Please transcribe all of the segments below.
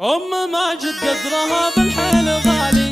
أم ماجد قدرها بالحيل غالي.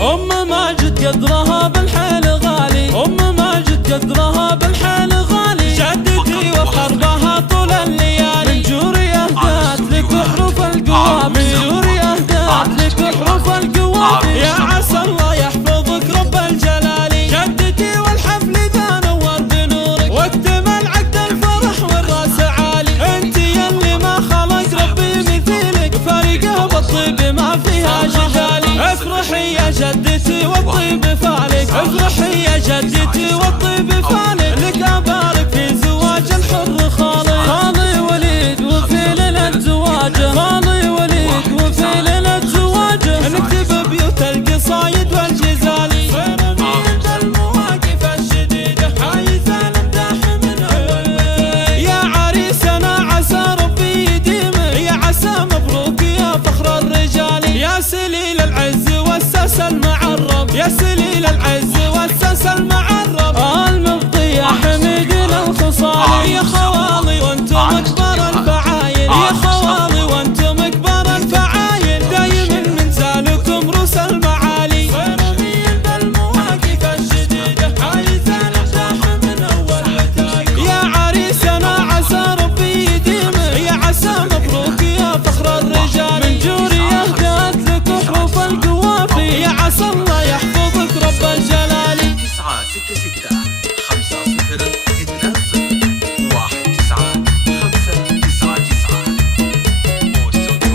أم ماجد قدرها بالحيل غالي. أم ماجد قدرها بالحيل غالي. شدتي وحربها طول الليالي. من جوري أهدات لك حروف القوافي. من جوري أهدات لك حروف القوافي. يا عسى الله يحفظك رب الجلالي. جدتي والحفل ذا نور بنورك. واكتمل عقد الفرح والراس عالي. انت يلي ما خلق ربي مثيلك. فريقه بالطيب ما فيها جدالي. افرحي يا جدتي والطيب فالك. افرحي يا جدتي والطيب فالك. لك ابارك في زواج الحر خالي. خالي وليد وفي ليلة زواجه. خالي وليد وفي ليلة زواجه. نكتب بيوت القصايد والجزالي. ويرمي المواقف الشديدة. عايزة نمدح من اول بداية. يا عريسنا عسى ربي يديمه. يا عسى مبروك يا فخر الرجال. يا سليل العز والساس المعرب. يا سليل العز والساس المعرب. المفضي حميدنا الخصالي. يا خوالي وانتم اكبر الفعايل. يا خوالي وانتم اكبر الفعايل. دايما من زالكم روس المعالي. ورمي بالمواقف الشديدة. عايزة نمدح من اول وتالي. يا عريسنا عسى ربي يديمه. يا عسى مبروك يا فخر الرجال. من جوري اهدات لك حروف القوافي. يا عسى الله يحفظك رب الجلالي. 966 50 20 199.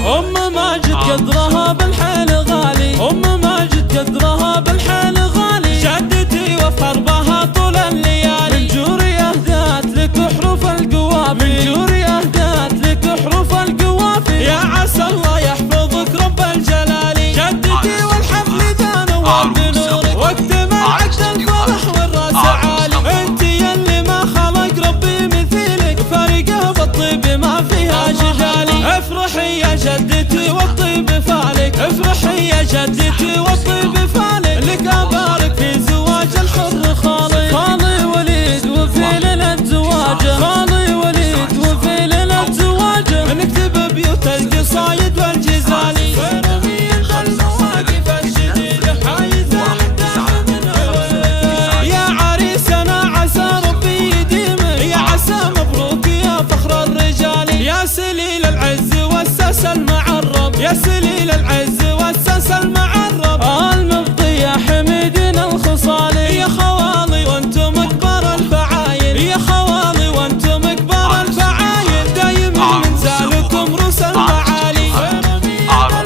أم ماجد قدرها بالحيل غالي. أم ماجد قدرها بالحيل غالي. شدتي وحربها طول الليالي. من جوري أهدات لك حروف القوافي. من جوري أهدات لك حروف القوافي. يا عسى الله يحفظك رب الجلالي. جدتي والحفل ذا نور بنورك. واكتمل عقد الفرح والراس عالي. انت يلي ما خلق ربي مثيلك. فريقه بالطيب ما فيها جدالي. افرحي يا جدتي والطيب فالك. افرحي يا جدتي والطيب فالك. لك ابارك في زواج الحر خالي. خالي وليد وفي ليلة زواجه. خالي وليد وفي ليلة زواجه. نكتب بيوت القصايد والجزالي. ورمي المواقف الشديدة. عايزة نمدح من اول. يا عريسنا عسى ربي يديمه. يا عسى مبروك يا فخر الرجال. يا سليل العز والساس المعرب. يا سليل العز والساس المعرب. المفضي حميدنا الخصالي. يا خوالي وانتم اكبر الفعايل. يا خوالي وانتم اكبر الفعايل. دايما من زالكم روس المعالي. ورمي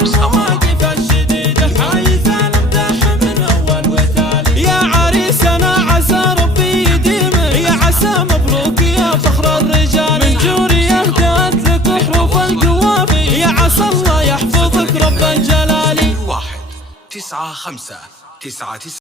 المواقف الشديدة. عايزة نمدح من اول وتالي. يا عريسنا عسى ربي يديمه. يا عسى مبروك يا فخر الرجال. من جوري اهدات لك حروف القوافي. يا عسى الله يحفظك رب الجلالي. 1 9 5 9